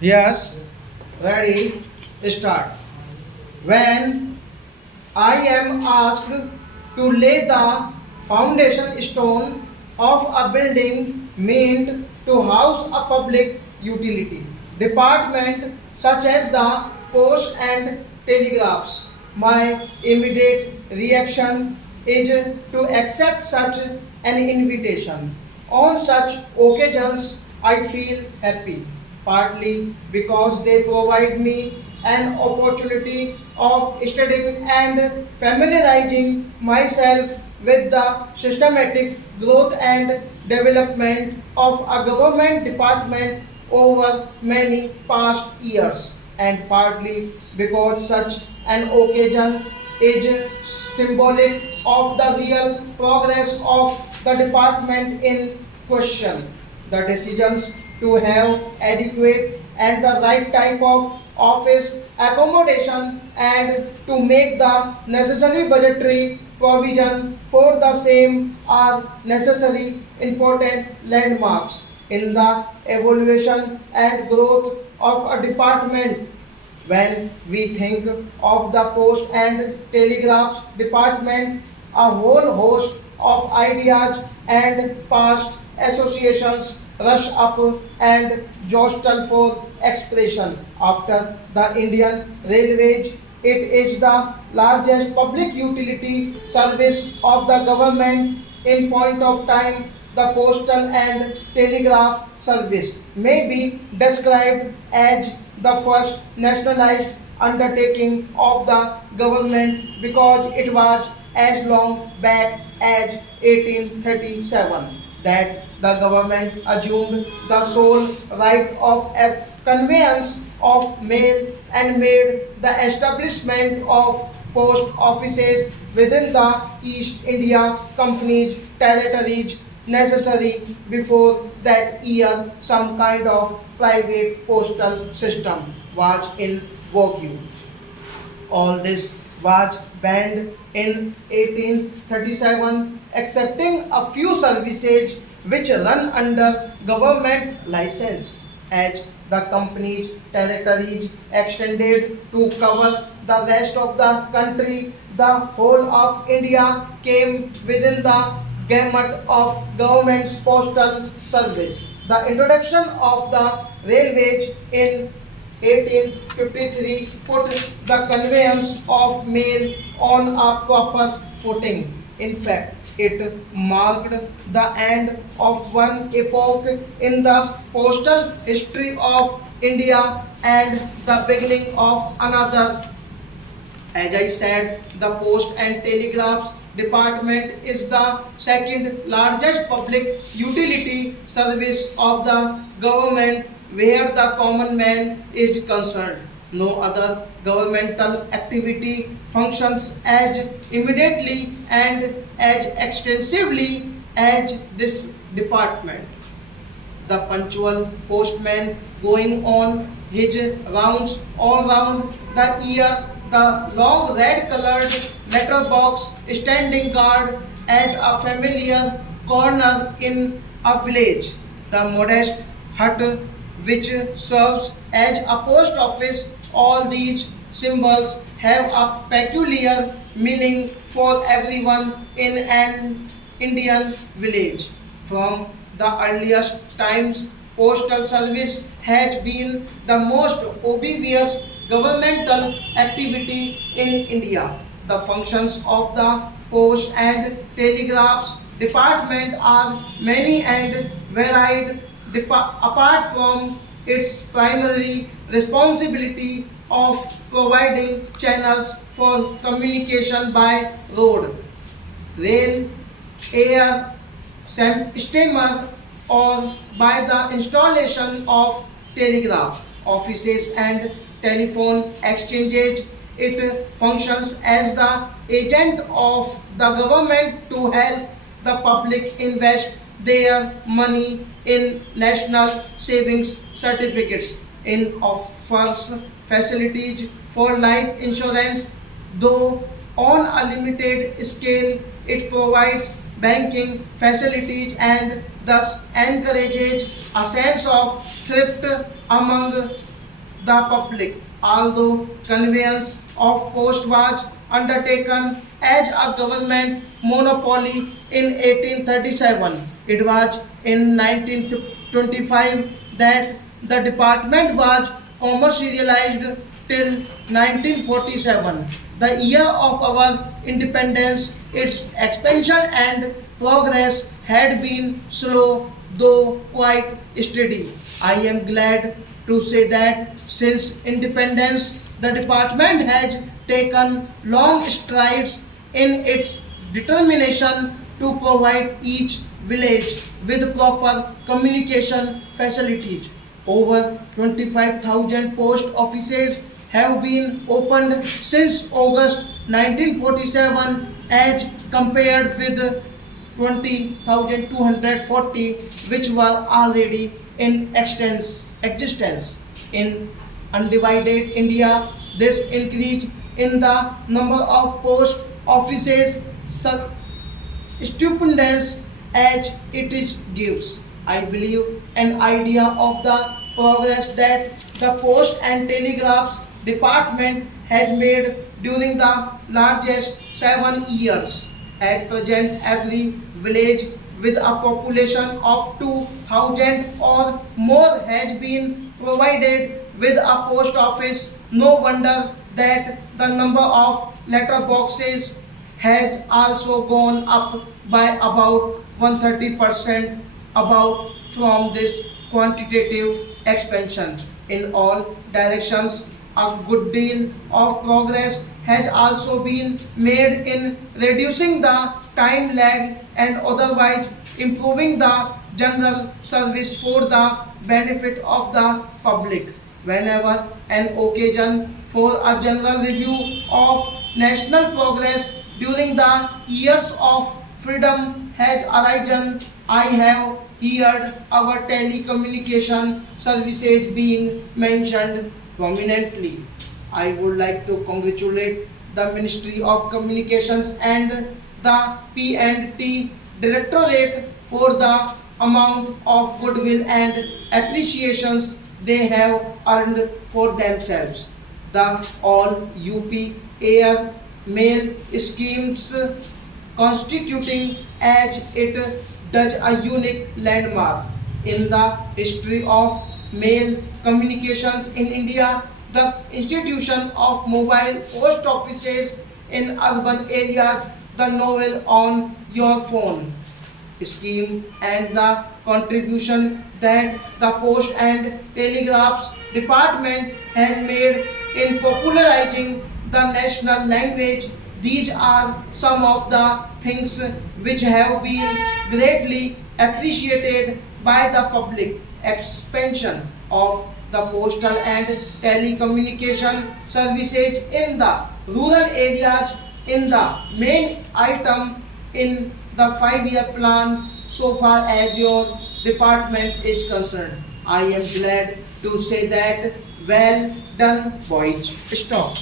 Yes, ready, start. When I am asked to lay the foundation stone of a building meant to house a public utility department such as the post and telegraphs. My immediate reaction is to accept such an invitation. On such occasions, I feel happy, partly because they provide me an opportunity of studying and familiarizing myself with the systematic growth and development of a government department over many past years, and partly because such an occasion is symbolic of the real progress of the department in question. The decisions to have adequate and the right type of office accommodation and to make the necessary budgetary provision for the same are necessary important landmarks in the evolution and growth of a department. When we think of the Post and Telegraphs Department, a whole host of ideas and past associations rush up and jostle for expression. After the Indian Railways, it is the largest public utility service of the government. In point of time, the postal and telegraph service may be described as the first nationalized undertaking of the government because it was as long back as 1837 that the government assumed the sole right of conveyance of mail and made the establishment of post offices within the East India Company's territories necessary. Before that year some kind of private postal system was in vogue. All this was banned in 1837, excepting a few services which run under government license. As the company's territories extended to cover the rest of the country, the whole of India came within the gamut of government's postal service. The introduction of the railways in 1853 put the conveyance of mail on a proper footing. In fact, it marked the end of one epoch in the postal history of India and the beginning of another. As I said, the Post and Telegraphs Department is the second largest public utility service of the government where the common man is concerned. No other governmental activity functions as immediately and as extensively as this department. The punctual postman going on his rounds all round the year, the long red colored letter box standing guard at a familiar corner in a village, the modest hut which serves as a post office. All these symbols have a peculiar meaning for everyone in an Indian village. From the earliest times, postal service has been the most obvious governmental activity in India. The functions of the post and telegraphs department are many and varied. Apart from its primary responsibility of providing channels for communication by road, rail, air, steamer, or by the installation of telegraph offices and telephone exchanges. It functions as the agent of the government to help the public invest their money in national savings certificates, in offers facilities for life insurance, though on a limited scale. It provides banking facilities and thus encourages a sense of thrift among the public. Although conveyance of post was undertaken as a government monopoly in 1837, it was in 1925 that the department was commercialized till 1947, the year of our independence. Its expansion and progress had been slow though quite steady. I am glad to say that since independence, the department has taken long strides in its determination to provide each village with proper communication facilities. Over 25,000 post offices have been opened since August 1947 as compared with 20,240 which were already in existence. In undivided India, this increase in the number of post offices stupendous as it is gives, I believe, an idea of the progress that the Post and Telegraphs Department has made during the largest 7 years. At present, every village with a population of 2,000 or more has been provided with a post office. No wonder that the number of letter boxes has also gone up by about 130% about from this quantitative expansion. In all directions, a good deal of progress has also been made in reducing the time lag and otherwise improving the general service for the benefit of the public. Whenever an occasion for a general review of national progress during the years of freedom has arisen, I have heard our telecommunication services being mentioned prominently. I would like to congratulate the Ministry of Communications and the P&T Directorate for the amount of goodwill and appreciations they have earned for themselves. The all UP Air Mail schemes constituting as it does a unique landmark in the history of mail communications in India. The institution of mobile post offices in urban areas, the novel on your phone scheme, and the contribution that the Post and Telegraphs Department has made in popularizing the national language. These are some of the things which have been greatly appreciated by the public. Expansion of the postal and telecommunication services in the rural areas in the main item in the 5-year plan so far as your department is concerned. I am glad to say that well done, boys. Stop.